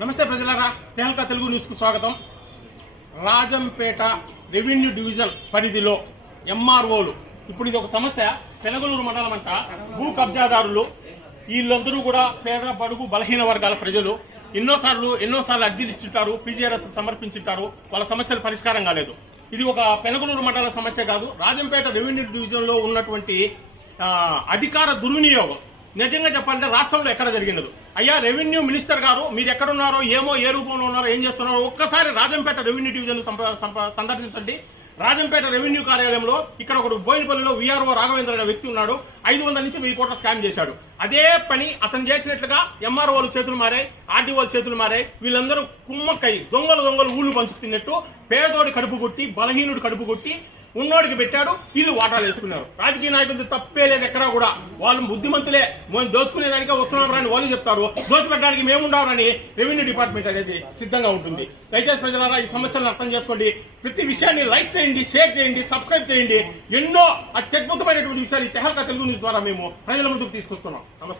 నమస్తే ప్రజలారా, తెహల్కా తెలుగు న్యూస్ కు స్వాగతం. రాజంపేట రెవెన్యూ డివిజన్ పరిధిలో ఎంఆర్ఓలు ఇప్పుడు ఇది ఒక సమస్య. పెనగలూరు మండలం అంట భూ కబ్జాదారులు వీళ్ళందరూ కూడా పేద బడుగు బలహీన వర్గాల ప్రజలు ఎన్నోసార్లు అర్జీలు ఇచ్చింటారు, పీజీఆర్ఎస్ సమర్పించింటారు. వాళ్ళ సమస్యలు పరిష్కారం కాలేదు. ఇది ఒక పెనగలూరు మండల సమస్య కాదు, రాజంపేట రెవెన్యూ డివిజన్ లో ఉన్నటువంటి అధికార దుర్వినియోగం. నిజంగా చెప్పాలంటే రాష్ట్రంలో ఎక్కడ జరిగినదు. అయ్యా రెవెన్యూ మినిస్టర్ గారు, మీరు ఎక్కడున్నారో ఏమో, ఏ రూపంలో ఉన్నారో, ఏం చేస్తున్నారో ఒక్కసారి రాజంపేట రెవెన్యూ డివిజన్ సందర్శించండి. రాజంపేట రెవెన్యూ కార్యాలయంలో ఇక్కడ ఒకడు బోయినపల్లిలో వీఆర్ఓ రాఘవేంద్ర అనే వ్యక్తి ఉన్నాడు. 500 నుంచి 1000 కోట్ల స్కామ్ చేశాడు. అదే పని అతను చేసినట్లుగా ఎంఆర్ఓలు చేతులు మారాయి, ఆర్డీఓలు చేతులు మారాయి. వీళ్ళందరూ కుమ్మక్కై దొంగలు ఊళ్ళు పంచుకున్నట్టు పేదోడి కడుపు కొట్టి, బలహీనుడు కడుపు కొట్టి ఉన్నోడికి పెట్టాడు. వీళ్ళు వాటాలు వేసుకున్నారు. రాజకీయ నాయకులతో తప్పే లేదు ఎక్కడా కూడా. వాళ్ళు బుద్ధిమంతులే, దోచుకునేదానికే వస్తున్నారని వాళ్ళు చెప్తారు, దోచిపెట్టడానికి మేముండవరని రెవెన్యూ డిపార్ట్మెంట్ అనేది సిద్ధంగా ఉంటుంది. దయచేసి ప్రజలారా ఈ సమస్యలను అర్థం చేసుకోండి. ప్రతి విషయాన్ని లైక్ చేయండి, షేర్ చేయండి, సబ్స్క్రైబ్ చేయండి. ఎన్నో అత్యద్భుతమైనటువంటి విషయాలు ఈ తెహల్కా తెలుగు న్యూస్ ద్వారా మేము ప్రజల ముందుకు తీసుకొస్తున్నాం. నమస్కారం.